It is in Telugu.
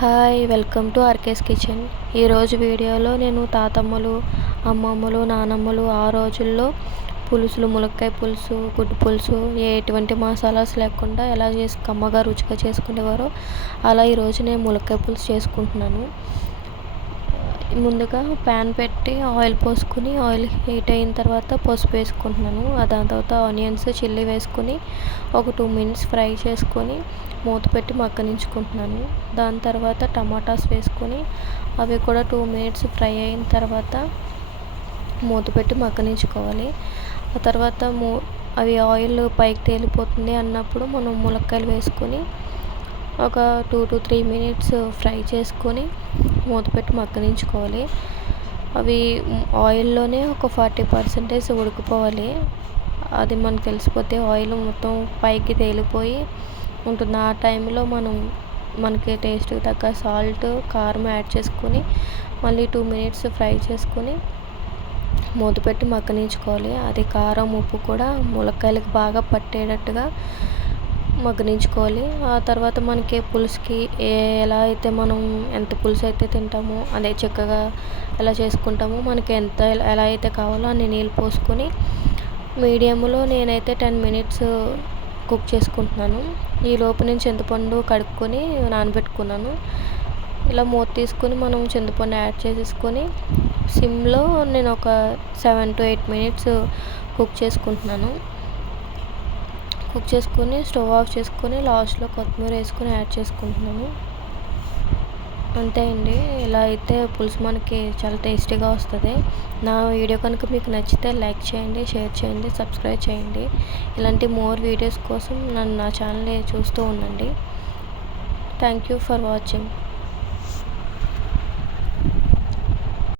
Hi welcome to RK's kitchen. ఈరోజు వీడియోలో నేను తాతమ్మలు, అమ్మమ్మలు, నానమ్మలు ఆ రోజుల్లో పులుసులు, ములక్కాయ పులుసు, గుడ్డు పులుసు ఎటువంటి మసాలాస్ లేకుండా ఎలా కమ్మగా రుచిగా చేసుకునేవారో అలా ఈరోజు నేను ములక్కాయ పులుసు చేసుకుంటున్నాను. ముందుగా ప్యాన్ పెట్టి ఆయిల్ పోసుకుని ఆయిల్ హీట్ అయిన తర్వాత పసుపు వేసుకుంటున్నాను. దాని తర్వాత ఆనియన్స్, చిల్లీ వేసుకొని ఒక 2 minutes ఫ్రై చేసుకొని మూత పెట్టి మగ్గనించుకుంటున్నాను. దాని తర్వాత టమాటాస్ వేసుకొని అవి కూడా 2 minutes ఫ్రై అయిన తర్వాత మూత పెట్టి మగ్గనించుకోవాలి. ఆ తర్వాత అవి ఆయిల్ పైకి తేలిపోతుంది అన్నప్పుడు మనం ములక్కాయలు వేసుకొని ఒక 2 to 3 minutes ఫ్రై చేసుకొని మూత పెట్టి మగ్గనించుకోవాలి. అవి ఆయిల్లోనే ఒక 40% ఉడికిపోవాలి. అది మనకు తెలిసిపోతే ఆయిల్ మొత్తం పైకి తేలిపోయి ఉంటుంది. ఆ టైంలో మనకి టేస్ట్కి తగ్గ సాల్ట్, కారం యాడ్ చేసుకొని మళ్ళీ 2 minutes ఫ్రై చేసుకొని మూత పెట్టి మగ్గనించుకోవాలి. అది కారం, ఉప్పు కూడా ములక్కాయలకు బాగా పట్టేటట్టుగా మగ్గనించుకోవాలి. ఆ తర్వాత మనకి పులుసుకి ఎలా అయితే మనం ఎంత పులుసు అయితే తింటామో అదే చిక్కగా ఎలా చేసుకుంటామో మనకి ఎలా అయితే కావాలో అన్ని నీళ్ళు పోసుకొని మీడియంలో నేనైతే 10 minutes కుక్ చేసుకుంటున్నాను. ఈ లోపు నేను చింతపండు కడుక్కొని నానబెట్టుకున్నాను. ఇలా మూత తీసుకొని మనం చింతపండు యాడ్ చేసేసుకొని సిమ్లో నేను ఒక 7 to 8 minutes కుక్ చేసుకుంటున్నాను. కుక్ చేసుకొని స్టవ్ ఆఫ్ చేసుకొని లాస్ట్లో కొత్తిమీర వేసుకొని యాడ్ చేసుకుంటున్నాను. అంతే అండి. ఇలా అయితే పులుసు మనకి చాలా టేస్టీగా వస్తుంది. నా వీడియో కనుక మీకు నచ్చితే లైక్ చేయండి, షేర్ చేయండి, సబ్స్క్రైబ్ చేయండి. ఇలాంటి మోర్ వీడియోస్ కోసం నా ఛానల్ని చూస్తూ ఉండండి. Thank you for watching.